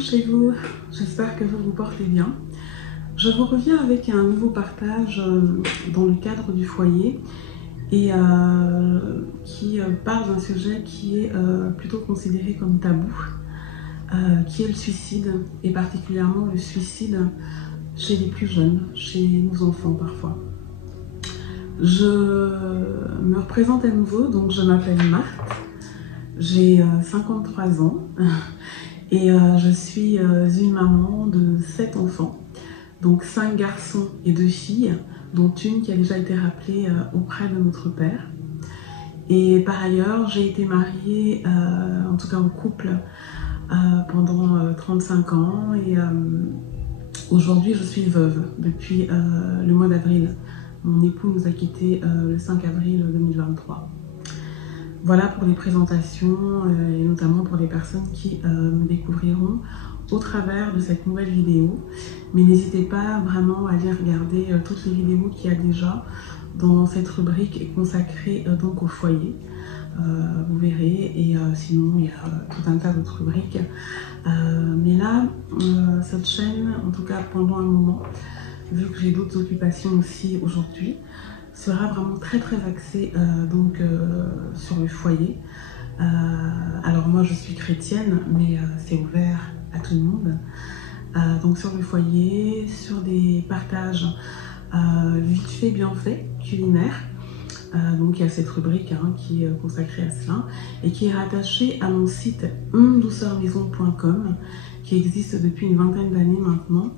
Bonjour chez vous, j'espère que vous vous portez bien. Je vous reviens avec un nouveau partage dans le cadre du foyer et qui parle d'un sujet qui est plutôt considéré comme tabou, qui est le suicide, et particulièrement le suicide chez les plus jeunes, chez nos enfants parfois. Je me représente à nouveau, donc je m'appelle Marthe, j'ai 53 ans et je suis une maman de 7 enfants, donc 5 garçons et 2 filles, dont une qui a déjà été rappelée auprès de notre père. Et par ailleurs, j'ai été mariée, en tout cas en couple, pendant 35 ans et aujourd'hui je suis veuve depuis le mois d'avril. Mon époux nous a quittés le 5 avril 2023. Voilà pour les présentations et notamment pour les personnes qui me découvriront au travers de cette nouvelle vidéo. Mais n'hésitez pas vraiment à aller regarder toutes les vidéos qu'il y a déjà dans cette rubrique consacrée donc au foyer. Vous verrez, et sinon il y a tout un tas d'autres rubriques. Mais là, cette chaîne, en tout cas pendant un moment, vu que j'ai d'autres occupations aussi aujourd'hui, sera vraiment très axée sur le foyer. Alors moi je suis chrétienne, mais c'est ouvert à tout le monde. Donc sur le foyer, sur des partages vite fait, bien fait, culinaires. Donc il y a cette rubrique qui est consacrée à cela et qui est rattachée à mon site douceurmaison.com qui existe depuis une vingtaine d'années maintenant,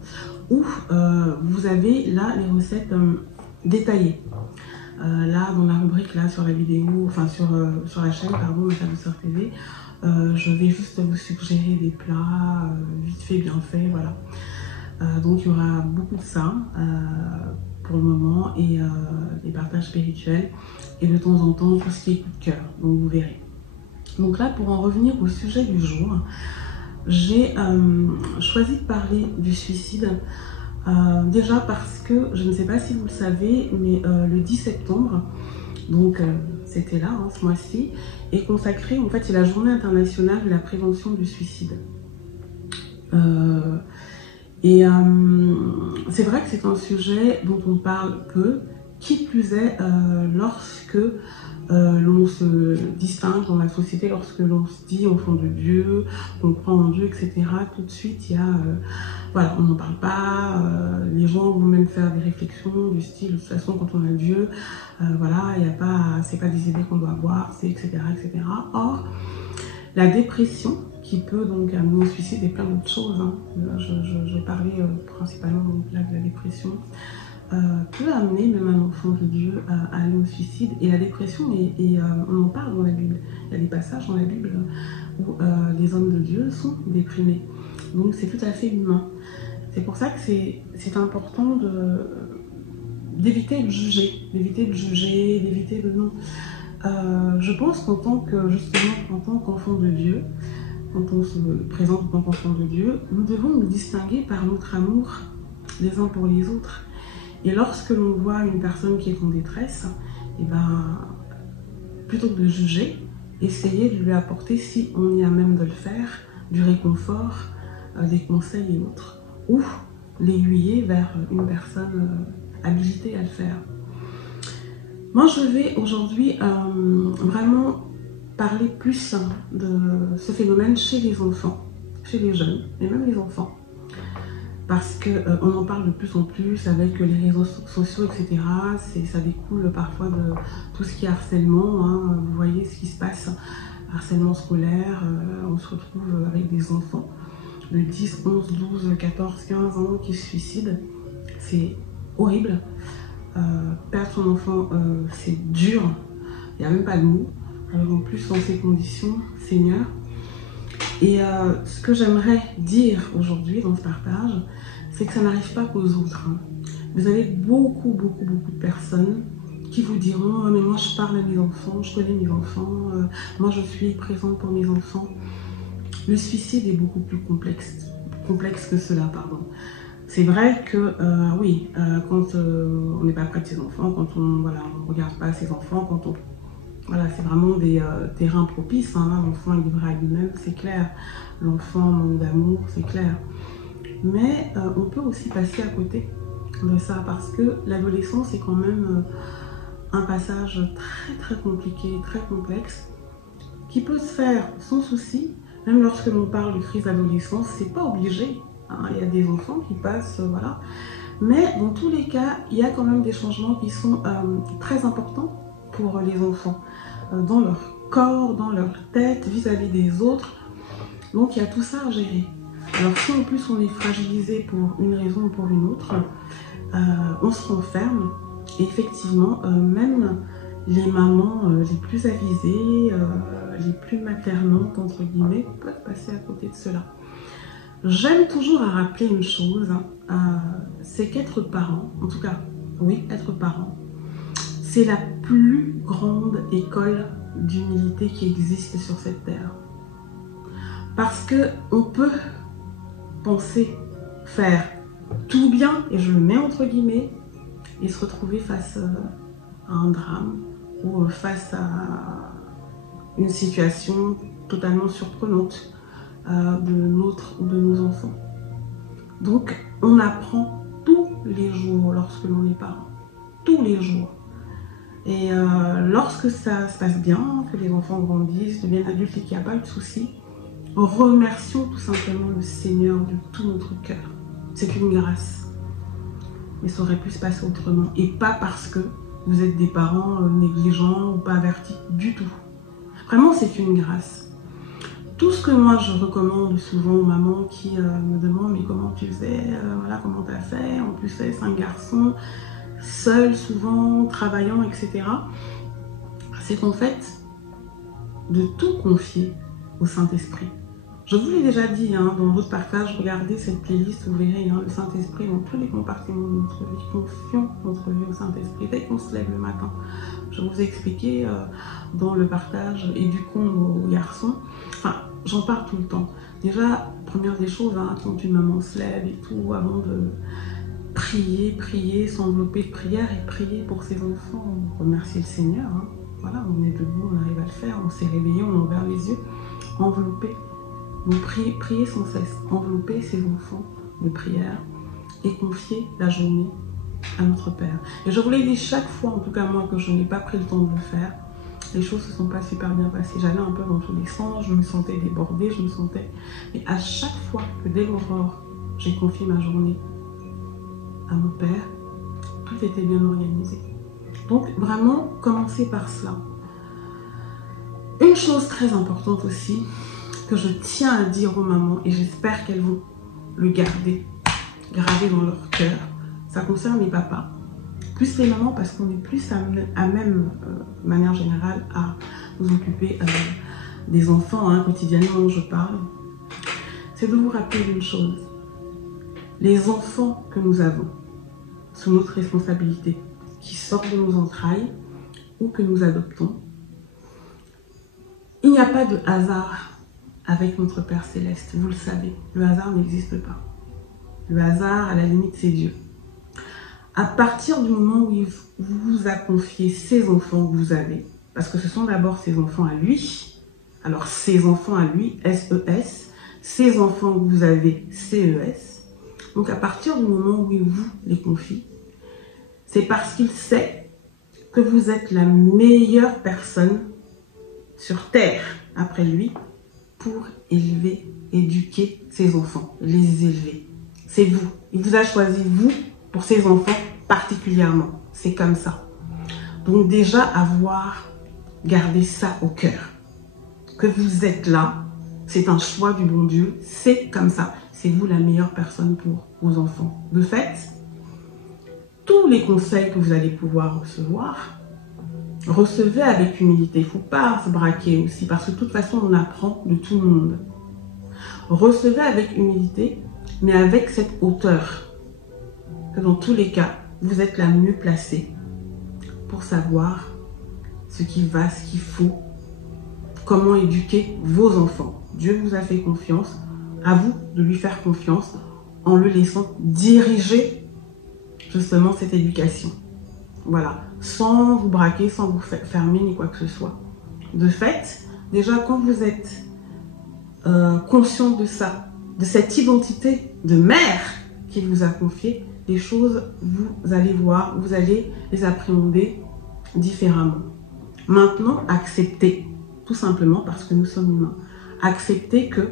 où vous avez là les recettes détaillées. Là dans la rubrique là sur la vidéo, enfin sur la chaîne pardon, Mata Douceur TV, je vais juste vous suggérer des plats vite fait, bien fait, voilà. Donc il y aura beaucoup de ça pour le moment, et des partages spirituels et de temps en temps tout ce qui est coup de cœur, donc vous verrez. Donc là, pour en revenir au sujet du jour, j'ai choisi de parler du suicide déjà parce que, je ne sais pas si vous le savez, mais le 10 septembre, donc c'était là, ce mois-ci, est consacré, en fait c'est la journée internationale de la prévention du suicide. Et c'est vrai que c'est un sujet dont on parle peu, qui plus est lorsque l'on se distingue dans la société, lorsque l'on se dit enfant de Dieu, on croit en Dieu, etc. Tout de suite, il y a, voilà, on n'en parle pas, les gens vont même faire des réflexions du style, de toute façon, quand on a Dieu, voilà, il n'y a pas, c'est pas des idées qu'on doit avoir, c'est etc., etc. Or, la dépression, qui peut donc amener au suicide et plein d'autres choses, je parlais principalement de la dépression, peut amener même un enfant de Dieu à aller au suicide. Et la dépression, on en parle dans la Bible. Il y a des passages dans la Bible où les hommes de Dieu sont déprimés. Donc c'est tout à fait humain. C'est pour ça que c'est important d'éviter de juger, d'éviter de non. Je pense qu'en tant qu'enfant de Dieu, quand on se présente en tant qu'enfant de Dieu, nous devons nous distinguer par notre amour les uns pour les autres. Et lorsque l'on voit une personne qui est en détresse, et plutôt que de juger, essayer de lui apporter, si on y a même de le faire, du réconfort, des conseils et autres, ou l'aiguiller vers une personne habilitée à le faire. Moi, je vais aujourd'hui vraiment parler plus de ce phénomène chez les enfants, chez les jeunes, et même les enfants. Parce qu'on en parle de plus en plus avec les réseaux sociaux, etc. Ça découle parfois de tout ce qui est harcèlement. Vous voyez ce qui se passe, harcèlement scolaire, on se retrouve avec des enfants de 10, 11, 12, 14, 15 ans qui se suicident. C'est horrible. Perdre son enfant, c'est dur, il n'y a même pas de mots. Alors en plus, dans ces conditions, Seigneur. Et ce que j'aimerais dire aujourd'hui dans ce partage, c'est que ça n'arrive pas qu'aux autres. Vous avez beaucoup de personnes qui vous diront « mais moi je parle à mes enfants, je connais mes enfants, moi je suis présente pour mes enfants ». Le suicide est beaucoup plus complexe que cela, pardon. C'est vrai que oui, quand on n'est pas près de ses enfants, quand on ne regarde pas ses enfants, quand on Voilà, c'est vraiment des terrains propices, hein. L'enfant est livré à lui-même, c'est clair. L'enfant manque d'amour, c'est clair. Mais on peut aussi passer à côté de ça parce que l'adolescence est quand même un passage très très compliqué, très complexe, qui peut se faire sans souci. Même lorsque l'on parle de crise d'adolescence, c'est pas obligé, hein. Il y a des enfants qui passent, voilà. Mais dans tous les cas, il y a quand même des changements qui sont très importants pour les enfants, dans leur corps, dans leur tête, vis-à-vis des autres. Donc il y a tout ça à gérer. Alors si en plus on est fragilisé pour une raison ou pour une autre, on se renferme. Et effectivement, même les mamans les plus avisées, les plus maternantes, entre guillemets, peuvent passer à côté de cela. J'aime toujours à rappeler une chose, c'est qu'être parent, en tout cas, oui, être parent, c'est la plus grande école d'humilité qui existe sur cette terre. Parce qu'on peut penser faire tout bien, et je le mets entre guillemets, et se retrouver face à un drame ou face à une situation totalement surprenante de nos enfants. Donc, on apprend tous les jours lorsque l'on est parent. Tous les jours. Et lorsque ça se passe bien, que les enfants grandissent, deviennent adultes et qu'il n'y a pas eu de soucis, remercions tout simplement le Seigneur de tout notre cœur. C'est une grâce. Mais ça aurait pu se passer autrement. Et pas parce que vous êtes des parents négligents ou pas avertis du tout. Vraiment, c'est une grâce. Tout ce que moi je recommande souvent aux mamans qui me demandent mais comment tu faisais, voilà, comment tu as fait, en plus c'est un garçon, seul souvent, travaillant, etc. C'est qu'en fait, de tout confier au Saint-Esprit. Je vous l'ai déjà dit dans votre partage, regardez cette playlist, vous verrez le Saint-Esprit dans tous les compartiments de notre vie. Confions notre vie au Saint-Esprit dès qu'on se lève le matin. Je vous ai expliqué dans le partage éduquons nos garçons. Enfin, j'en parle tout le temps. Déjà, première des choses, quand une maman se lève et tout, avant de prier, s'envelopper de prière et prier pour ses enfants, remercier le Seigneur. Voilà, on est debout, on arrive à le faire, on s'est réveillé, on a ouvert les yeux, enveloppé. Donc prier sans cesse, envelopper ses enfants de prière et confier la journée à notre Père. Et je vous l'ai dit chaque fois, en tout cas moi, que je n'ai pas pris le temps de le faire, les choses ne se sont pas super bien passées. J'allais un peu dans tous les sens, je me sentais débordée, je me sentais... Mais à chaque fois que dès l'aurore, j'ai confié ma journée à mon Père, tout était bien organisé. Donc vraiment, commencez par cela. Une chose très importante aussi, que je tiens à dire aux mamans, et j'espère qu'elles vont le garder, gravé dans leur cœur, ça concerne les papas, plus les mamans parce qu'on est plus à même, de manière générale, à nous occuper des enfants, quotidiennement je parle, c'est de vous rappeler une chose. Les enfants que nous avons, sous notre responsabilité, qui sortent de nos entrailles ou que nous adoptons, il n'y a pas de hasard avec notre Père Céleste, vous le savez, le hasard n'existe pas. Le hasard, à la limite, c'est Dieu. À partir du moment où il vous a confié ces enfants que vous avez, parce que ce sont d'abord ses enfants à lui, alors ses enfants à lui, S-E-S, ces enfants que vous avez, C-E-S, donc à partir du moment où il vous les confie, c'est parce qu'il sait que vous êtes la meilleure personne sur Terre, après lui, pour élever, éduquer ses enfants, les élever. C'est vous. Il vous a choisi, vous, pour ses enfants particulièrement. C'est comme ça. Donc déjà, avoir gardé ça au cœur. Que vous êtes là, c'est un choix du bon Dieu, c'est comme ça. C'est vous la meilleure personne pour vos enfants. De fait, tous les conseils que vous allez pouvoir recevoir, recevez avec humilité. Il ne faut pas se braquer aussi, parce que de toute façon, on apprend de tout le monde. Recevez avec humilité, mais avec cette hauteur, que dans tous les cas, vous êtes la mieux placée pour savoir ce qui va, ce qu'il faut, comment éduquer vos enfants. Dieu vous a fait confiance, à vous de lui faire confiance en le laissant diriger justement cette éducation. Voilà, sans vous braquer, sans vous fermer ni quoi que ce soit. De fait, déjà quand vous êtes conscient de ça, de cette identité de mère qu'il vous a confiée, les choses, vous allez voir, vous allez les appréhender différemment. Maintenant, acceptez, tout simplement parce que nous sommes humains, acceptez que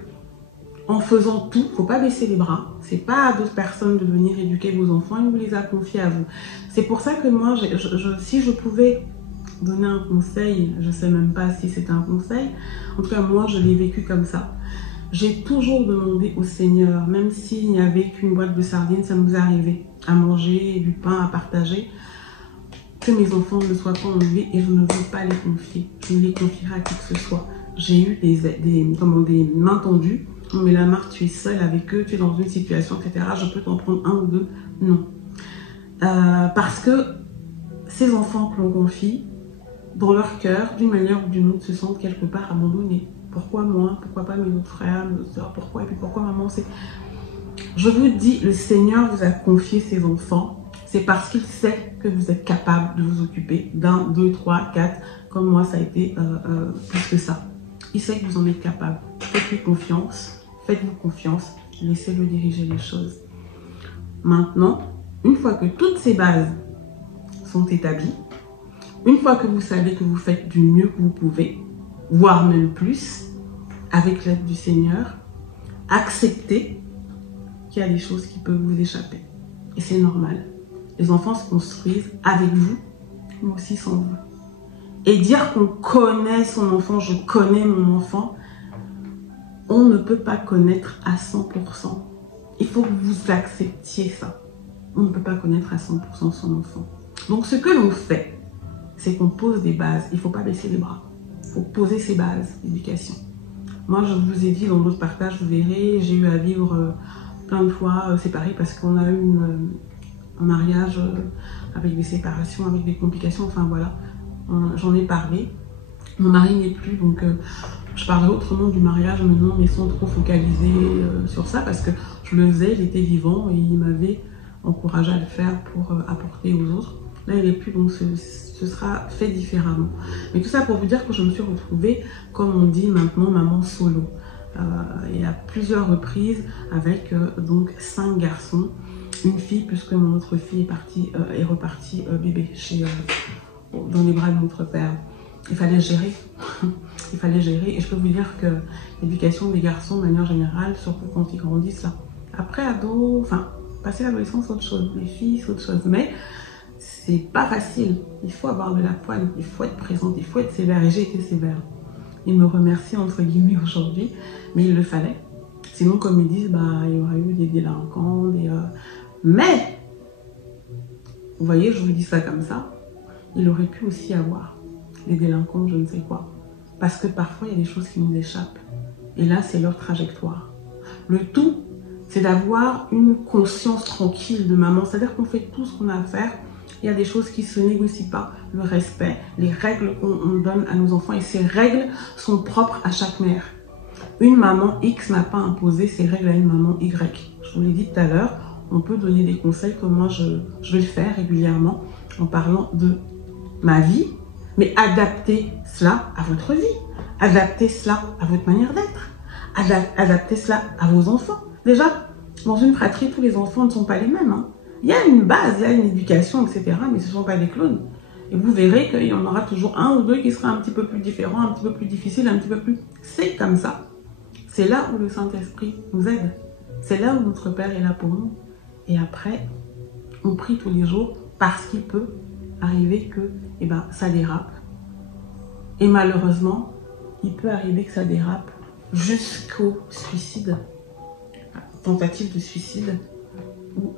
en faisant tout, il ne faut pas baisser les bras. Ce n'est pas à d'autres personnes de venir éduquer vos enfants, il vous les a confiés à vous. C'est pour ça que moi, si je pouvais donner un conseil, je ne sais même pas si c'est un conseil, en tout cas moi je l'ai vécu comme ça. J'ai toujours demandé au Seigneur, même s'il n'y avait qu'une boîte de sardines, ça nous arrivait à manger, du pain à partager, que mes enfants ne soient pas enlevés et je ne veux pas les confier. Je ne les confierai à qui que ce soit. J'ai eu des mains tendues. Non mais la marque, tu es seule avec eux, tu es dans une situation, etc. Je peux t'en prendre un ou deux. Non. Parce que ces enfants que l'on confie, dans leur cœur, d'une manière ou d'une autre, se sentent quelque part abandonnés. Pourquoi moi? Pourquoi pas mes autres frères, mes autres soeurs? Pourquoi? Et puis pourquoi maman? Je vous dis, le Seigneur vous a confié ses enfants. C'est parce qu'il sait que vous êtes capable de vous occuper d'un, deux, trois, quatre. Comme moi, ça a été plus que ça. Il sait que vous en êtes capable. Faites-lui confiance. Faites-vous confiance, laissez-le diriger les choses. Maintenant, une fois que toutes ces bases sont établies, une fois que vous savez que vous faites du mieux que vous pouvez, voire même plus, avec l'aide du Seigneur, acceptez qu'il y a des choses qui peuvent vous échapper. Et c'est normal. Les enfants se construisent avec vous, mais aussi sans vous. Et dire qu'on connaît son enfant, je connais mon enfant, on ne peut pas connaître à 100%. Il faut que vous acceptiez ça. On ne peut pas connaître à 100% son enfant. Donc ce que l'on fait, c'est qu'on pose des bases. Il ne faut pas baisser les bras. Il faut poser ces bases d'éducation. Moi, je vous ai dit dans d'autres partages, vous verrez, j'ai eu à vivre plein de fois séparés parce qu'on a eu un mariage avec des séparations, avec des complications, enfin voilà. J'en ai parlé. Mon mari n'est plus, donc je parlerai autrement du mariage maintenant, mais sans trop focaliser sur ça, parce que je le faisais, il était vivant et il m'avait encouragé à le faire pour apporter aux autres. Là, il n'est plus, donc ce sera fait différemment. Mais tout ça pour vous dire que je me suis retrouvée, comme on dit maintenant, maman solo. Et à plusieurs reprises, avec donc 5 garçons, une fille, puisque mon autre fille est repartie bébé dans les bras de notre père. Il fallait gérer. Il fallait gérer. Et je peux vous dire que l'éducation des garçons, de manière générale, surtout quand ils grandissent, là, après ado, enfin, passer l'adolescence, c'est autre chose. Les filles, c'est autre chose. Mais c'est pas facile. Il faut avoir de la poigne. Il faut être présente. Il faut être sévère. Et j'ai été sévère. Ils me remercient, entre guillemets, aujourd'hui. Mais il le fallait. Sinon, comme ils disent, bah, il y aurait eu des délinquants, Mais, vous voyez, je vous dis ça comme ça. Il aurait pu aussi avoir des délinquants, je ne sais quoi. Parce que parfois, il y a des choses qui nous échappent. Et là, c'est leur trajectoire. Le tout, c'est d'avoir une conscience tranquille de maman. C'est-à-dire qu'on fait tout ce qu'on a à faire. Il y a des choses qui ne se négocient pas. Le respect, les règles qu'on donne à nos enfants. Et ces règles sont propres à chaque mère. Une maman X n'a pas imposé ces règles à une maman Y. Je vous l'ai dit tout à l'heure, on peut donner des conseils comme moi je vais le faire régulièrement en parlant de ma vie, mais adaptez cela à votre vie, adaptez cela à votre manière d'être, adaptez cela à vos enfants. Déjà, dans une fratrie, tous les enfants ne sont pas les mêmes. Hein. Il y a une base, il y a une éducation, etc., mais ce ne sont pas des clones. Et vous verrez qu'il y en aura toujours un ou deux qui sera un petit peu plus différent, un petit peu plus difficile, un petit peu plus... C'est comme ça. C'est là où le Saint-Esprit nous aide. C'est là où notre Père est là pour nous. Et après, on prie tous les jours parce qu'il peut arriver que ça dérape. Et malheureusement, il peut arriver que ça dérape jusqu'au suicide, tentative de suicide, ou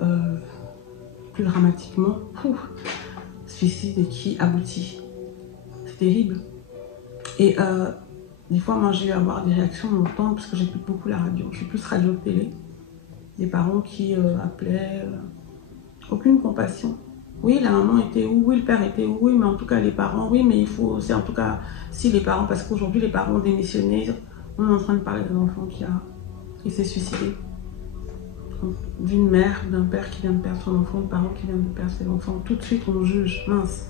plus dramatiquement, suicide qui aboutit. C'est terrible. Et des fois, moi, j'ai eu à avoir des réactions longtemps parce que j'écoute beaucoup la radio. Je suis plus radio-télé. Des parents qui appelaient, aucune compassion. Oui, la maman était où? Oui, le père était où? Oui, mais en tout cas, les parents, oui, mais il faut, c'est en tout cas, si les parents, parce qu'aujourd'hui, les parents ont démissionné, on est en train de parler d'un enfant qui s'est suicidé. D'une mère, d'un père qui vient de perdre son enfant, de parents qui viennent de perdre ses enfants. Tout de suite, on juge, mince.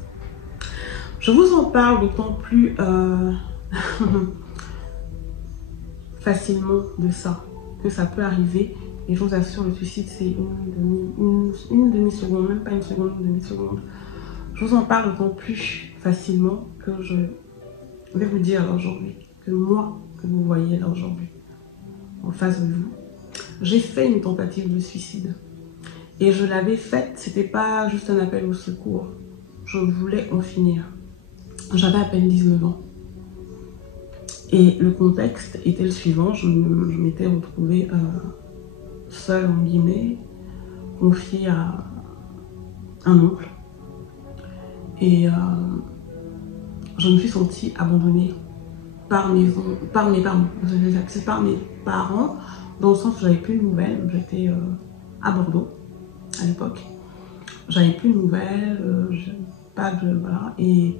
Je vous en parle d'autant plus facilement de ça, que ça peut arriver. Et je vous assure, le suicide, c'est une demi-seconde, même pas une seconde, une demi-seconde. Je vous en parle d'autant plus facilement que je vais vous dire là aujourd'hui, que moi, que vous voyez là aujourd'hui, en face de vous, j'ai fait une tentative de suicide. Et je l'avais faite, c'était pas juste un appel au secours. Je voulais en finir. J'avais à peine 19 ans. Et le contexte était le suivant, je m'étais retrouvée seule, en guillemets, confiée à un oncle. Et je me suis sentie abandonnée par mes parents, dans le sens où j'avais plus de nouvelles. J'étais à Bordeaux à l'époque. J'avais plus de nouvelles, pas de... Voilà. Et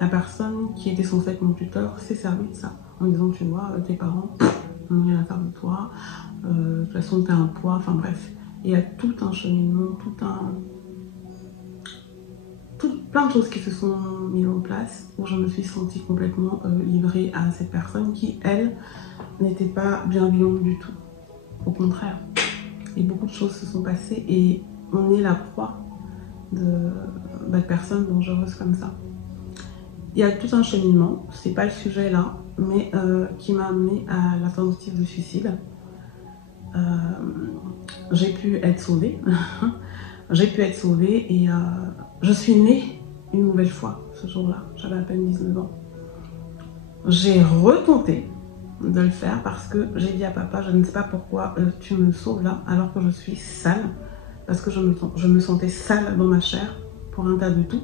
la personne qui était censée être mon tuteur s'est servie de ça, en disant, tu vois, tes parents n'ont rien à faire de toi, de toute façon, t'as un poids, enfin bref. Et il y a tout un cheminement, plein de choses qui se sont mises en place, où je me suis sentie complètement livrée à cette personne qui, elle, n'était pas bienveillante du tout. Au contraire. Et beaucoup de choses se sont passées et on est la proie de personnes dangereuses comme ça. Il y a tout un cheminement, c'est pas le sujet là, mais qui m'a amené à la tentative de suicide. J'ai pu être sauvée. J'ai pu être sauvée et je suis née une nouvelle fois ce jour-là. J'avais à peine 19 ans. J'ai retenté de le faire parce que j'ai dit à papa, je ne sais pas pourquoi tu me sauves là alors que je suis sale. Parce que je me sentais sale dans ma chair pour un tas de tout,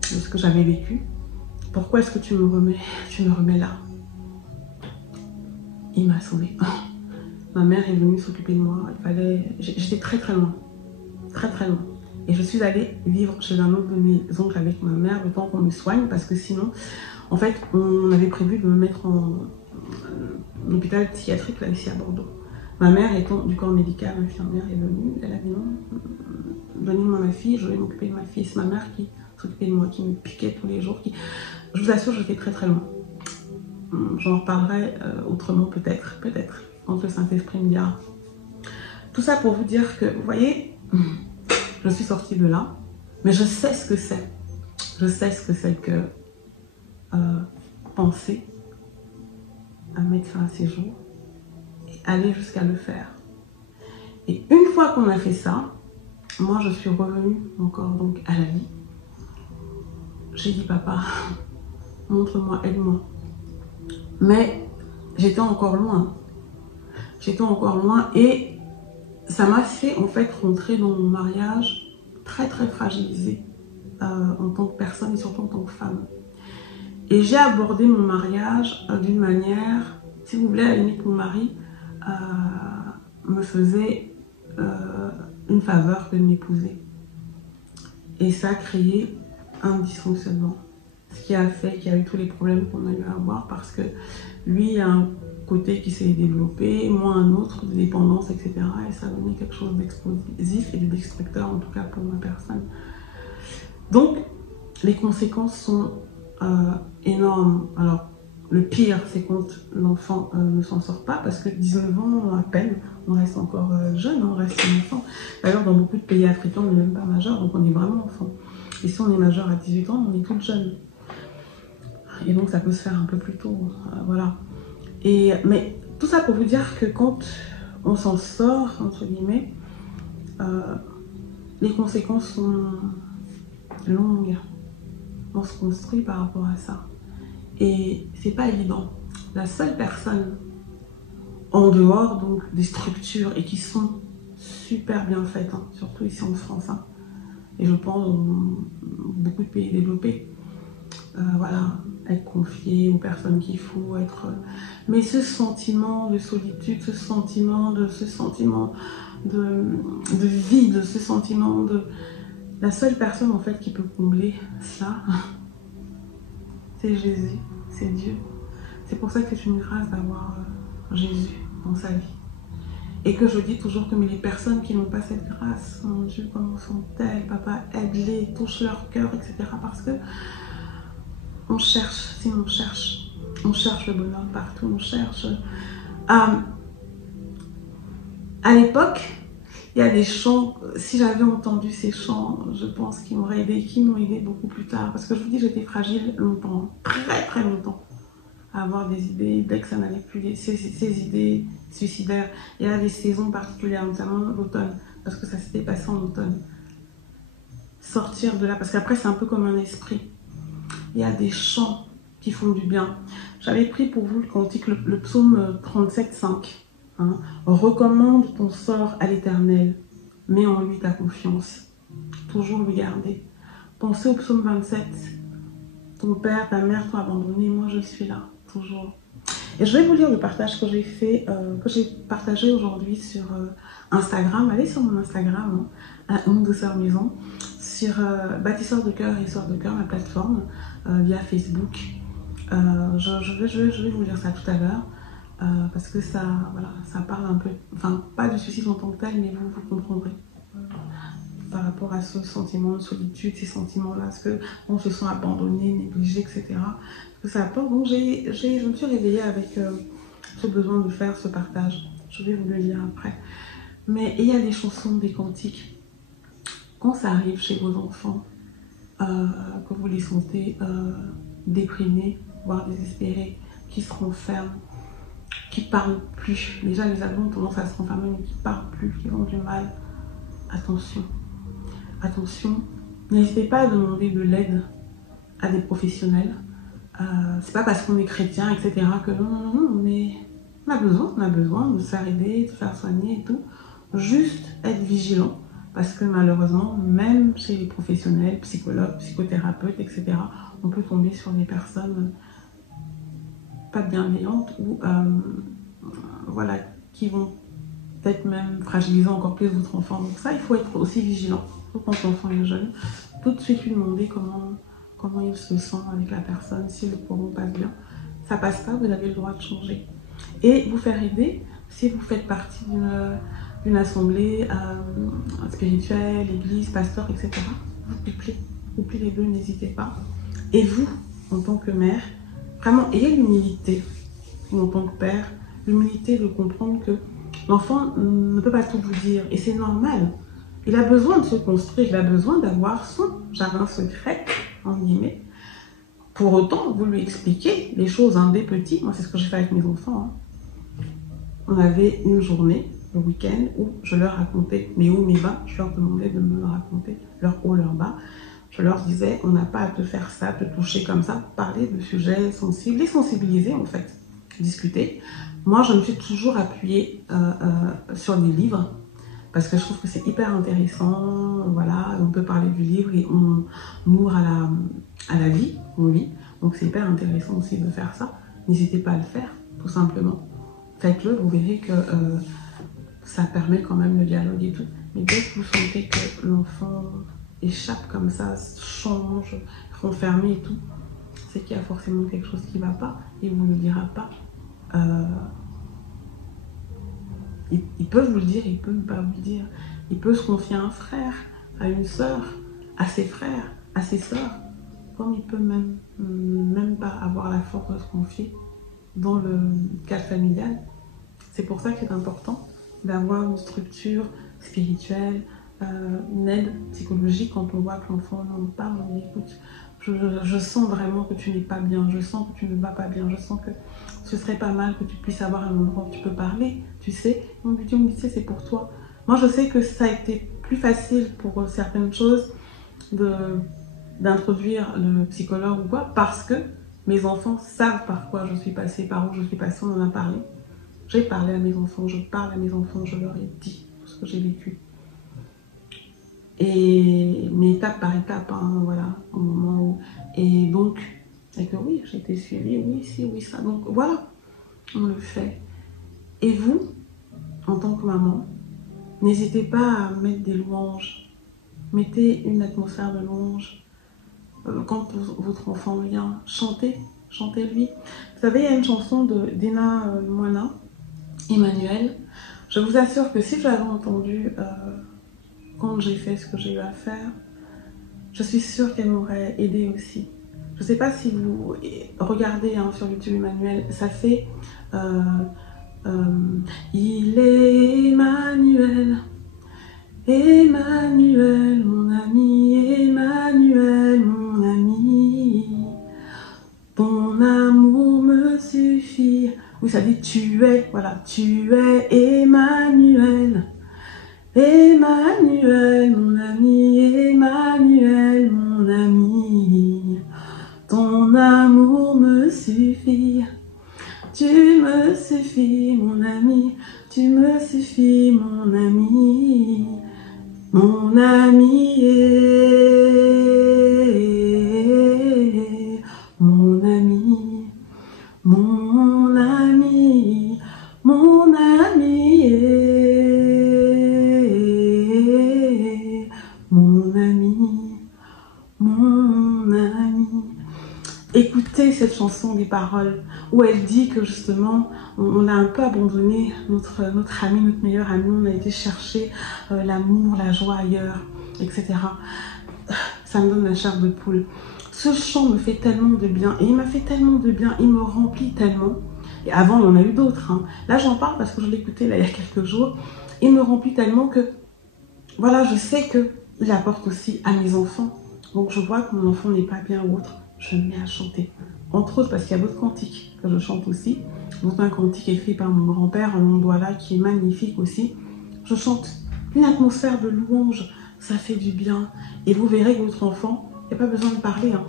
de ce que j'avais vécu. Pourquoi est-ce que tu me remets là? Il m'a sauvée. Ma mère est venue s'occuper de moi. J'étais très très loin. Très très loin. Et je suis allée vivre chez un autre de mes oncles avec ma mère le temps qu'on me soigne parce que sinon, en fait, on avait prévu de me mettre en hôpital psychiatrique là ici à Bordeaux. Ma mère étant du corps médical, l'infirmière est venue, elle a dit non, donnez-moi ma fille, je vais m'occuper de ma fille. C'est ma mère qui s'occupait de moi, qui me piquait tous les jours. Je vous assure, j'étais très très loin. J'en reparlerai autrement peut-être, quand le Saint-Esprit me dira. Tout ça pour vous dire que, vous voyez, je suis sortie de là, mais je sais ce que c'est. Je sais ce que c'est que penser à mettre fin à ses jours et aller jusqu'à le faire. Et une fois qu'on a fait ça, moi je suis revenue encore donc à la vie. J'ai dit papa, montre-moi, aide-moi. Mais j'étais encore loin. J'étais encore loin et ça m'a fait en fait rentrer dans mon mariage très très fragilisé en tant que personne et surtout en tant que femme. Et j'ai abordé mon mariage d'une manière, si vous voulez, à la limite mon mari me faisait une faveur que de m'épouser. Et ça a créé un dysfonctionnement. Ce qui a fait qu'il y a eu tous les problèmes qu'on a eu à avoir parce que lui a un côté qui s'est développé, moi un autre, de dépendance, etc. Et ça a donné quelque chose d'explosif et de destructeur, en tout cas pour ma personne. Donc, les conséquences sont énormes. Alors, le pire, c'est quand l'enfant ne s'en sort pas, parce que 19 ans à peine, on reste encore jeune, on reste un enfant. D'ailleurs, dans beaucoup de pays africains, on n'est même pas majeur, donc on est vraiment enfant. Et si on est majeur à 18 ans, on est toute jeune. Et donc, ça peut se faire un peu plus tôt, voilà. Mais tout ça pour vous dire que quand on s'en sort, entre guillemets, les conséquences sont longues. On se construit par rapport à ça. Et c'est pas évident. La seule personne en dehors donc des structures et qui sont super bien faites, hein, surtout ici en France, hein, et je pense dans beaucoup de pays développés, voilà, être confié aux personnes qu'il faut, mais ce sentiment de solitude, ce sentiment de vide, ce sentiment de... La seule personne en fait qui peut combler ça, c'est Jésus, c'est Dieu. C'est pour ça que c'est une grâce d'avoir Jésus dans sa vie. Et que je dis toujours que mais les personnes qui n'ont pas cette grâce, mon Dieu, comment sont-elles? Papa, aide-les, touche leur cœur, etc. Parce que on cherche, si on cherche le bonheur partout, on cherche. À l'époque, il y a des chants, si j'avais entendu ces chants, je pense qu'ils m'auraient aidé, qui m'ont aidé beaucoup plus tard. Parce que je vous dis, j'étais fragile longtemps, très très longtemps, à avoir des idées, dès que ça n'allait plus, ces idées suicidaires. Il y a des saisons particulières, notamment l'automne, parce que ça s'était passé en automne. Sortir de là, parce qu'après c'est un peu comme un esprit. Il y a des chants qui font du bien. J'avais pris pour vous le cantique, le psaume 37,5. Hein. Recommande ton sort à l'Éternel, mets en lui ta confiance. Toujours le garder. Pensez au psaume 27. Ton père, ta mère t'ont abandonné, moi je suis là, toujours. Et je vais vous lire le partage que j'ai fait, que j'ai partagé aujourd'hui sur Instagram. Allez sur mon Instagram, hein, Une douceur maison, sur Bâtisseur de cœur et Sœur de cœur, ma plateforme, via Facebook. Je vais vous lire ça tout à l'heure. Parce que ça, voilà, ça parle un peu, enfin pas du suicide en tant que tel, mais vous comprendrez par rapport à ce sentiment de solitude, ces sentiments-là, parce qu'on se sent abandonné, négligé, etc. Que ça apporte. Donc je me suis réveillée avec ce besoin de faire ce partage. Je vais vous le dire après. Mais il y a des chansons, des cantiques. Quand ça arrive chez vos enfants, que vous les sentez déprimés, voire désespérés, qui se renferment, qui parlent plus. Déjà, les ados ont tendance à se renfermer, mais qui parlent plus, qui ont du mal. Attention. Attention. N'hésitez pas à demander de l'aide à des professionnels. C'est pas parce qu'on est chrétien, etc. que non, mais on a besoin de se faire aider, de se faire soigner et tout. Juste être vigilant. Parce que malheureusement, même chez les professionnels, psychologues, psychothérapeutes, etc., on peut tomber sur des personnes pas bienveillantes ou voilà, qui vont peut-être même fragiliser encore plus votre enfant. Donc ça, il faut être aussi vigilant. Quand l'enfant est jeune, tout de suite lui demander comment il se sent avec la personne, si le courant passe bien. Ça passe pas, vous avez le droit de changer. Et vous faire aider, si vous faites partie d'une assemblée spirituelle, église, pasteur, etc. Vous couplez les deux, n'hésitez pas. Et vous, en tant que mère, vraiment, ayez l'humilité, ou en tant que père, l'humilité de comprendre que l'enfant ne peut pas tout vous dire. Et c'est normal. Il a besoin de se construire, il a besoin d'avoir son jardin secret, en guillemets. Pour autant, vous lui expliquez les choses dès petit. Moi, c'est ce que j'ai fait avec mes enfants. Hein. On avait une journée, le week-end, où je leur racontais mes hauts, mes bas. Je leur demandais de me raconter leurs hauts, leurs bas. Je leur disais, on n'a pas à te faire ça, te toucher comme ça, parler de sujets sensibles, les sensibiliser en fait, discuter. Moi, je me suis toujours appuyée sur des livres, parce que je trouve que c'est hyper intéressant, voilà, on peut parler du livre et on ouvre à la vie, on vit. Donc c'est hyper intéressant aussi de faire ça. N'hésitez pas à le faire, tout simplement. Faites-le, vous verrez que ça permet quand même le dialogue et tout. Mais dès que vous sentez que l'enfant échappe comme ça, change, renfermé et tout, c'est qu'il y a forcément quelque chose qui ne va pas et vous ne le dira pas. Il peut vous le dire, il peut ne pas vous le dire. Il peut se confier à un frère, à une sœur, à ses frères, à ses sœurs, comme il peut même pas avoir la force de se confier dans le cadre familial. C'est pour ça que c'est important d'avoir une structure spirituelle, une aide psychologique quand on voit que l'enfant n'en parle. On dit écoute, je sens vraiment que tu n'es pas bien, je sens que tu ne vas pas bien, je sens que ce serait pas mal que tu puisses avoir un endroit où tu peux parler, tu sais. On me dit c'est pour toi. Moi je sais que ça a été plus facile pour certaines choses d'introduire le psychologue ou quoi, parce que mes enfants savent par quoi je suis passée, par où je suis passée, on en a parlé. J'ai parlé à mes enfants, je parle à mes enfants, je leur ai dit tout ce que j'ai vécu. Et mais étape par étape, hein, voilà, au moment où... Et donc, et que oui, j'ai été suivie, oui, si, oui, ça. Donc voilà, on le fait. Et vous, en tant que maman, n'hésitez pas à mettre des louanges. Mettez une atmosphère de louange. Quand votre enfant vient, chantez-lui. Vous savez, il y a une chanson de Dina Moana, Emmanuel. Je vous assure que si je l'avais entendu quand j'ai fait ce que j'ai eu à faire, je suis sûre qu'elle m'aurait aidée aussi. Je ne sais pas si vous regardez hein, sur YouTube Emmanuel, ça fait il est Emmanuel, Emmanuel, mon ami, Emmanuel, mon ami. Ton amour me suffit. Oui, ça dit tu es, voilà, tu es Emmanuel. Emmanuel, mon ami, Emmanuel, mon ami. Ton amour me suffit. Tu me suffis, mon ami. Tu me suffis, mon ami. Mon ami est mon ami. Mon ami. Mon ami est mon ami. Mon ami. Écoutez cette chanson des paroles où elle dit que justement on a un peu abandonné notre ami, notre meilleur ami, on a été chercher l'amour, la joie ailleurs, etc. Ça me donne la chair de poule. Ce chant me fait tellement de bien et il m'a fait tellement de bien, il me remplit tellement. Et avant, il y en a eu d'autres. Hein. Là, j'en parle parce que je l'ai écouté là, il y a quelques jours. Il me remplit tellement que, voilà, je sais qu'il apporte aussi à mes enfants. Donc, je vois que mon enfant n'est pas bien ou autre. Je me mets à chanter. Entre autres parce qu'il y a d'autres cantiques que je chante aussi. Donc un cantique écrit par mon grand-père, mon Douala, qui est magnifique aussi. Je chante une atmosphère de louange, ça fait du bien. Et vous verrez que votre enfant, il n'y a pas besoin de parler. Hein.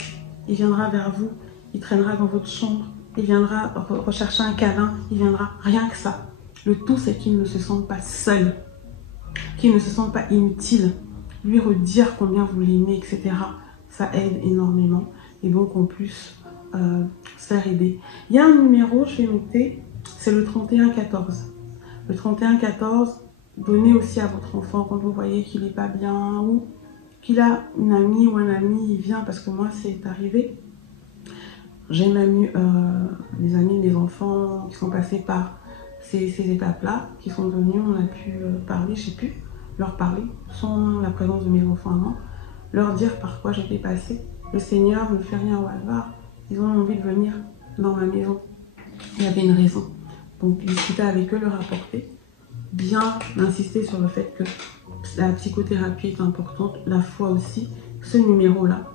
Il viendra vers vous, il traînera dans votre chambre, il viendra rechercher un câlin, il viendra, rien que ça. Le tout, c'est qu'il ne se sente pas seul, qu'il ne se sente pas inutile. Lui redire combien vous l'aimez, etc. Ça aide énormément. Et donc on puisse se faire aider. Il y a un numéro, je vais noter, c'est le 3114. Le 3114, donnez aussi à votre enfant quand vous voyez qu'il n'est pas bien ou qu'il a une amie ou un ami, il vient parce que moi c'est arrivé. J'ai même eu des amis, des enfants qui sont passés par ces étapes-là, qui sont venus, on a pu parler, j'ai pu leur parler sans la présence de mes enfants à moi, leur dire par quoi j'étais passée. Le Seigneur ne fait rien au hasard. Ils ont envie de venir dans ma maison. Il y avait une raison. Donc, discuter avec eux, leur apporter. Bien insister sur le fait que la psychothérapie est importante, la foi aussi. Ce numéro-là,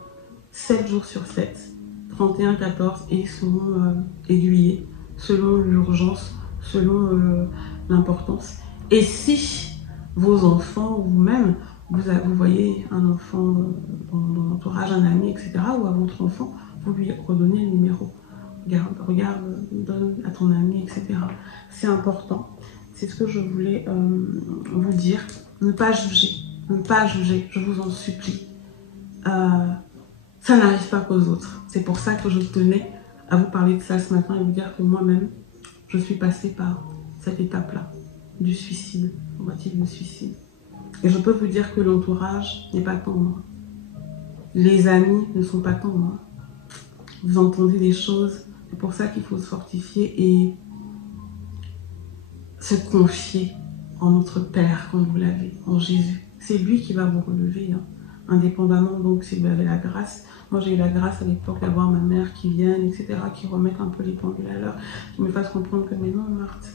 7 jours sur 7, 31-14, et ils seront aiguillés selon l'urgence, selon l'importance. Et si vos enfants ou vous-même, vous voyez un enfant dans l'entourage, un ami, etc., ou à votre enfant, vous lui redonnez le numéro. Regarde, donne à ton ami, etc. C'est important. C'est ce que je voulais vous dire. Ne pas juger. Ne pas juger, je vous en supplie. Ça n'arrive pas qu'aux autres. C'est pour ça que je tenais à vous parler de ça ce matin et vous dire que moi-même, je suis passée par cette étape-là, du suicide, tentative de suicide. Et je peux vous dire que l'entourage n'est pas tendre. Les amis ne sont pas tendres. Vous entendez des choses, c'est pour ça qu'il faut se fortifier et se confier en notre Père, comme vous l'avez, en Jésus. C'est lui qui va vous relever, hein, indépendamment, donc si vous avez la grâce. Moi j'ai eu la grâce à l'époque d'avoir ma mère qui vienne, etc., qui remette un peu les pendules à l'heure, qui me fasse comprendre que mais non Marthe,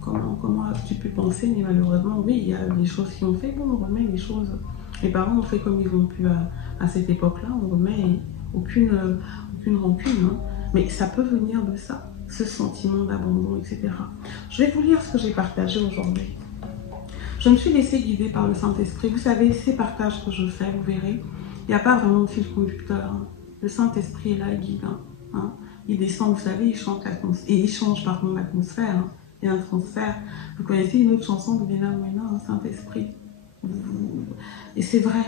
comment tu peux penser, mais malheureusement oui, il y a des choses qui ont fait, bon on remet les choses, les parents ont fait comme ils ont pu à cette époque-là, on remet aucune rancune, hein. Mais ça peut venir de ça, ce sentiment d'abandon, etc. Je vais vous lire ce que j'ai partagé aujourd'hui. Je me suis laissée guider par le Saint-Esprit. Vous savez, ces partages que je fais, vous verrez, il n'y a pas vraiment de fil conducteur. Hein. Le Saint-Esprit est là, il guide. Hein. Il descend, vous savez, il change l'atmosphère. Hein. Il y a un transfert. Vous connaissez une autre chanson de Léna Mouena, hein, Saint-Esprit. Et c'est vrai.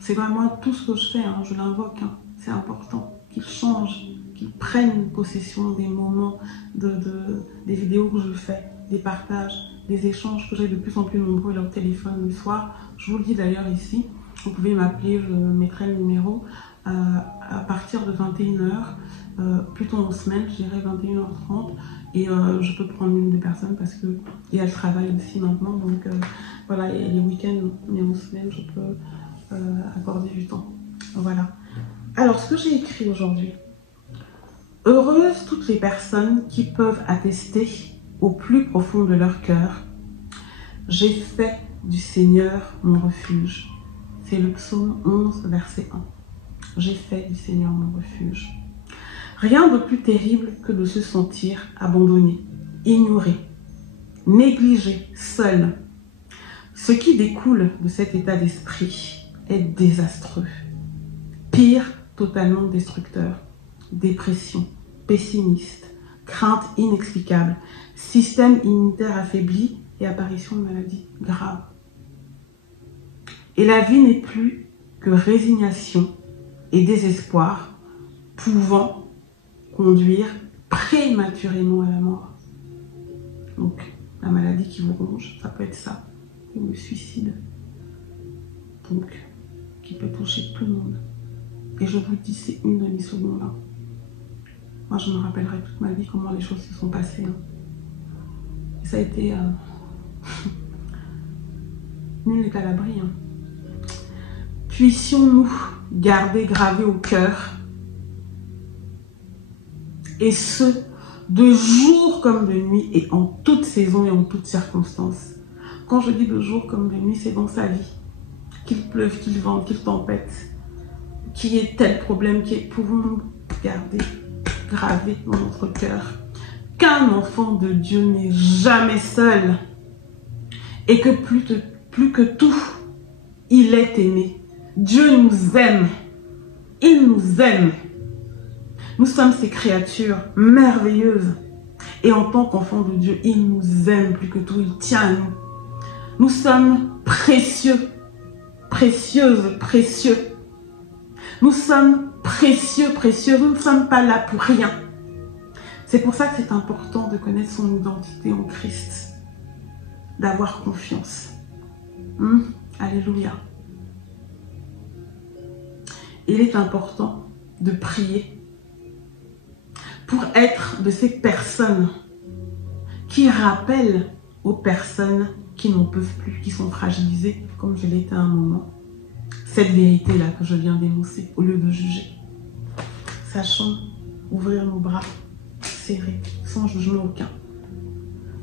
C'est vraiment tout ce que je fais, hein, je l'invoque. Hein. C'est important qu'il change, qu'il prenne possession des moments, des vidéos que je fais, des partages, des échanges que j'ai de plus en plus nombreux leur téléphone le soir. Je vous le dis d'ailleurs ici, vous pouvez m'appeler, je mettrai le numéro à partir de 21h, plutôt en semaine, je dirais 21h30, et je peux prendre une des personnes parce qu'il y a le travail aussi maintenant, donc voilà, et les week-ends, mais en semaine, je peux accorder du temps. Voilà. Alors, ce que j'ai écrit aujourd'hui. Heureuses toutes les personnes qui peuvent attester au plus profond de leur cœur, j'ai fait du Seigneur mon refuge. C'est le psaume 11, verset 1. J'ai fait du Seigneur mon refuge. Rien de plus terrible que de se sentir abandonné, ignoré, négligé, seul. Ce qui découle de cet état d'esprit est désastreux. Pire, totalement destructeur. Dépression, pessimiste, crainte inexplicable, système immunitaire affaibli et apparition de maladies graves. Et la vie n'est plus que résignation et désespoir, pouvant conduire prématurément à la mort. Donc, la maladie qui vous ronge, ça peut être ça, ou le suicide. Donc, qui peut toucher tout le monde. Et je vous dis, c'est une demi-seconde là. Moi, je me rappellerai toute ma vie comment les choses se sont passées. Hein. Et ça a été... Nul n'est à l'abri. Hein. Puissions-nous garder gravé au cœur, et ce, de jour comme de nuit, et en toute saison et en toutes circonstances. Quand je dis de jour comme de nuit, c'est dans sa vie. Qu'il pleuve, qu'il vente, qu'il tempête, qu'il y ait tel problème, pouvons-nous garder gravé dans notre cœur qu'un enfant de Dieu n'est jamais seul, et que plus que tout, il est aimé. Dieu nous aime. Il nous aime. Nous sommes ces créatures merveilleuses. Et en tant qu'enfants de Dieu, il nous aime plus que tout. Il tient à nous. Nous sommes précieux. Précieuses, précieux. Nous sommes précieux, précieux. Nous ne sommes pas là pour rien. C'est pour ça que c'est important de connaître son identité en Christ. D'avoir confiance. Alléluia. Il est important de prier pour être de ces personnes qui rappellent aux personnes qui n'en peuvent plus, qui sont fragilisées, comme je l'étais à un moment, cette vérité-là que je viens d'énoncer, au lieu de juger. Sachons ouvrir nos bras, serrés, sans jugement aucun.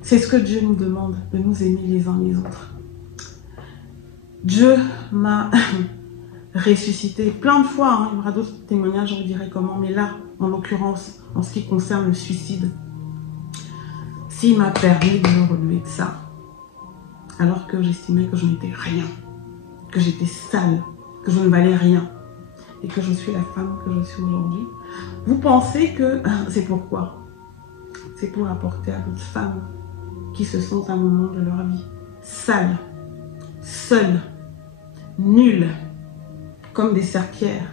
C'est ce que Dieu nous demande, de nous aimer les uns les autres. Dieu m'a ressuscité plein de fois, hein. Il y aura d'autres témoignages, je vous dirai comment, mais là, en l'occurrence, en ce qui concerne le suicide, s'il m'a permis de me relever de ça, alors que j'estimais que je n'étais rien, que j'étais sale, que je ne valais rien, et que je suis la femme que je suis aujourd'hui, vous pensez que c'est pourquoi? C'est pour apporter à d'autres femmes qui se sentent à un moment de leur vie sales, seules, nulles, comme des serpillères,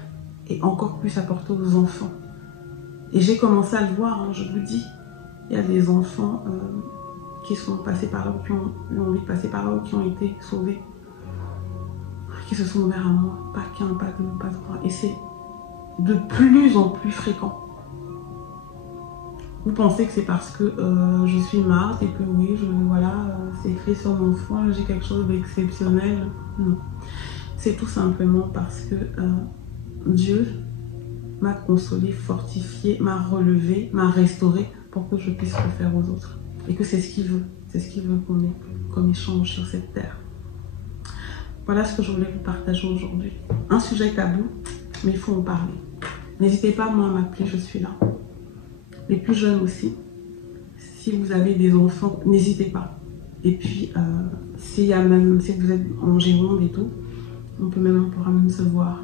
et encore plus apporter aux enfants. Et j'ai commencé à le voir, hein, je vous dis, il y a des enfants qui sont passés par là, ou qui ont eu envie de passer par là, ou qui ont été sauvés, qui se sont ouverts à moi, pas qu'un, pas deux, pas trois, et c'est de plus en plus fréquent. Vous pensez que c'est parce que je suis Marthe et que oui, voilà, c'est écrit sur mon front, j'ai quelque chose d'exceptionnel. Non. C'est tout simplement parce que Dieu m'a consolé, fortifié, m'a relevé, m'a restauré pour que je puisse le faire aux autres. Et que c'est ce qu'il veut. C'est ce qu'il veut qu'on ait comme échange sur cette terre. Voilà ce que je voulais vous partager aujourd'hui. Un sujet tabou, mais il faut en parler. N'hésitez pas, moi, à m'appeler, je suis là. Les plus jeunes aussi. Si vous avez des enfants, n'hésitez pas. Et puis, si vous êtes en Gironde et tout, on pourra même se voir.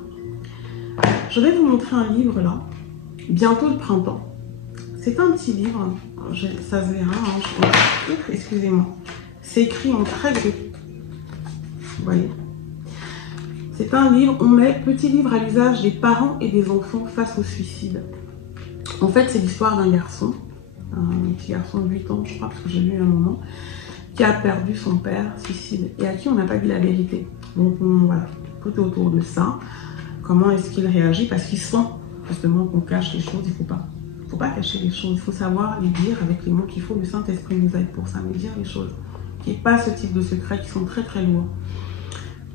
Je vais vous montrer un livre là, bientôt le printemps. C'est un petit livre, ça se verra, hein, excusez-moi. C'est écrit en très gros. Vous voyez. C'est un livre, on met petit livre à l'usage des parents et des enfants face au suicide. En fait, c'est l'histoire d'un garçon, un petit garçon de 8 ans, je crois, parce que j'ai lu un moment, qui a perdu son père, suicide, et à qui on n'a pas dit la vérité. Donc voilà, tout est autour de ça. Comment est-ce qu'il réagit? Parce qu'il sent justement qu'on cache les choses, il ne faut pas cacher les choses, il faut savoir les dire avec les mots qu'il faut. Le Saint-Esprit nous aide pour ça, mais dire les choses. Qu'il n'y ait pas ce type de secrets qui sont très très lourds.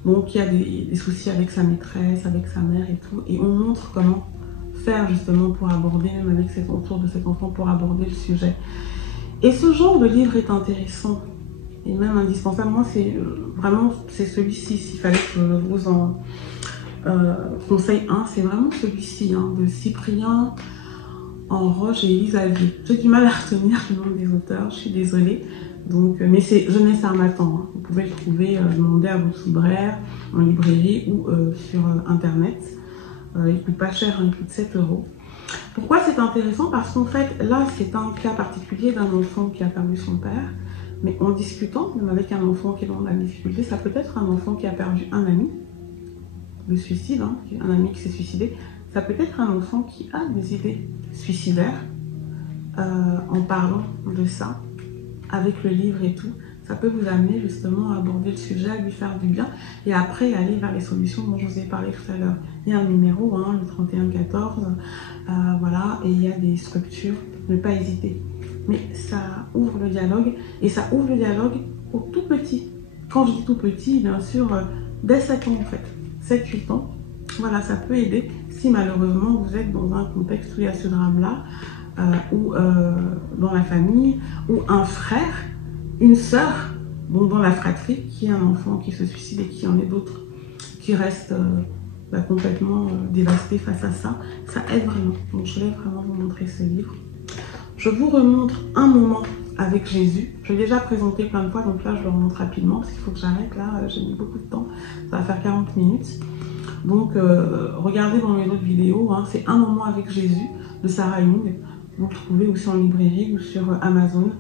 Donc il y a des soucis avec sa maîtresse, avec sa mère et tout, et on montre comment faire justement pour aborder, même avec autour de cet enfant, pour aborder le sujet. Et ce genre de livre est intéressant et même indispensable. Moi, c'est vraiment celui-ci, s'il fallait que je vous en conseille un, c'est vraiment celui-ci, hein, de Cyprien en Roche et Elisa Vier. J'ai du mal à retenir le nom des auteurs, je suis désolée. Donc, mais c'est Jeunesse Harmattan, hein. Vous pouvez le trouver, demander à votre libraire, en librairie ou sur internet. Il coûte pas cher, hein, il coûte 7 €. Pourquoi c'est intéressant? Parce qu'en fait, là, c'est un cas particulier d'un enfant qui a perdu son père. Mais en discutant, même avec un enfant qui est dans la difficulté, ça peut être un enfant qui a perdu un ami, le suicide, hein, un ami qui s'est suicidé. Ça peut être un enfant qui a des idées suicidaires. En parlant de ça, avec le livre et tout, ça peut vous amener justement à aborder le sujet, à lui faire du bien et après aller vers les solutions dont je vous ai parlé tout à l'heure. Il y a un numéro, hein, le 3114, voilà, et il y a des structures, ne pas hésiter. Mais ça ouvre le dialogue et ça ouvre le dialogue au tout petit. Quand je dis tout petit, bien sûr, dès 7 ans en fait, 7-8 ans, voilà, ça peut aider si malheureusement vous êtes dans un contexte où il y a ce drame-là, ou dans la famille, ou un frère, une sœur, bon, dans la fratrie, qui a un enfant qui se suicide et qui en est d'autres, qui restent complètement dévastés face à ça. Ça aide vraiment. Donc je voulais vraiment vous montrer ce livre. Je vous remontre un moment avec Jésus. Je l'ai déjà présenté plein de fois, donc là je le remonte rapidement, parce qu'il faut que j'arrête, là j'ai mis beaucoup de temps, ça va faire 40 minutes. Donc regardez dans mes autres vidéos, hein, c'est un moment avec Jésus de Sarah Young. Vous le trouvez aussi en librairie ou sur Amazon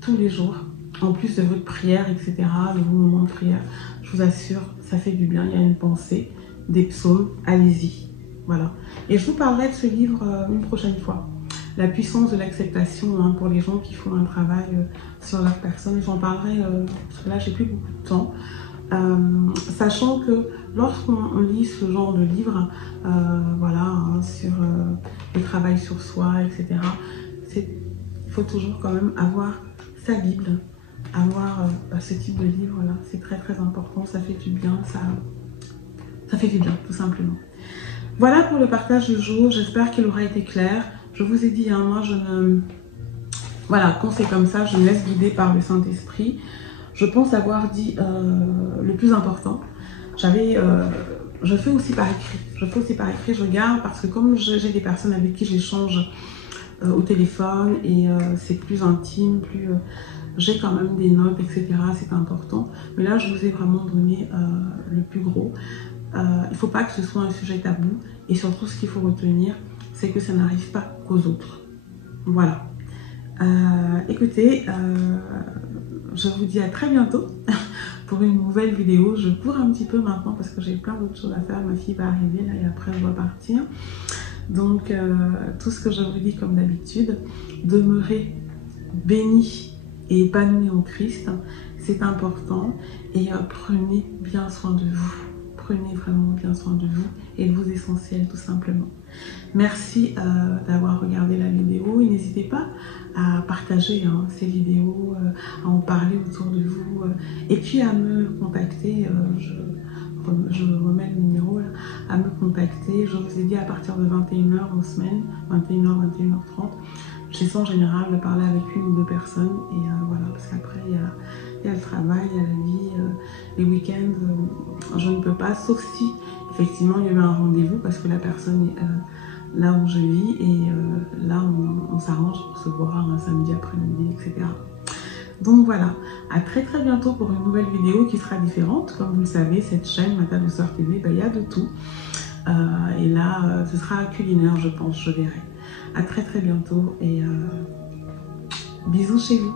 tous les jours, en plus de votre prière, etc., de vos moments de prière. Je vous assure, ça fait du bien, il y a une pensée, des psaumes, allez-y. Voilà. Et je vous parlerai de ce livre une prochaine fois. La puissance de l'acceptation, hein, pour les gens qui font un travail sur leur personne. J'en parlerai, parce que là, j'ai plus beaucoup de temps. Sachant que lorsqu'on lit ce genre de livre, voilà, hein, sur le travail sur soi, etc., il faut toujours quand même avoir sa Bible, avoir ce type de livre-là. C'est très très important, ça fait du bien, ça fait du bien, tout simplement. Voilà pour le partage du jour, j'espère qu'il aura été clair. Je vous ai dit, hein, moi, voilà, quand c'est comme ça, je me laisse guider par le Saint-Esprit. Je pense avoir dit le plus important. Je fais aussi par écrit. Je garde parce que comme j'ai des personnes avec qui j'échange au téléphone et c'est plus intime, j'ai quand même des notes, etc. C'est important. Mais là, je vous ai vraiment donné le plus gros. Il ne faut pas que ce soit un sujet tabou. Et surtout, ce qu'il faut retenir, c'est que ça n'arrive pas qu'aux autres. Voilà. Écoutez, je vous dis à très bientôt pour une nouvelle vidéo. Je cours un petit peu maintenant parce que j'ai plein d'autres choses à faire. Ma fille va arriver là et après on va partir. Donc tout ce que je vous dis comme d'habitude, demeurez bénis et épanouis en Christ, c'est important. Et prenez bien soin de vous. Prenez vraiment bien soin de vous et de vos essentiels tout simplement. Merci d'avoir regardé la vidéo et n'hésitez pas à partager ces vidéos, à en parler autour de vous et puis à me contacter. Je remets le numéro là, à me contacter. Je vous ai dit à partir de 21 h en semaine, 21 h, 21 h 30. J'essaie en général de parler avec une ou deux personnes et voilà, parce qu'après il y a le travail, il y a la vie, les week-ends, je ne peux pas, sauf si effectivement il y avait un rendez-vous parce que la personne est là où je vis et là on s'arrange pour se voir un samedi après-midi, etc. Donc voilà, à très très bientôt pour une nouvelle vidéo qui sera différente. Comme vous le savez, cette chaîne Mata Douceur TV, il y a de tout. Et là, ce sera culinaire, je pense, je verrai. À très très bientôt et bisous chez vous.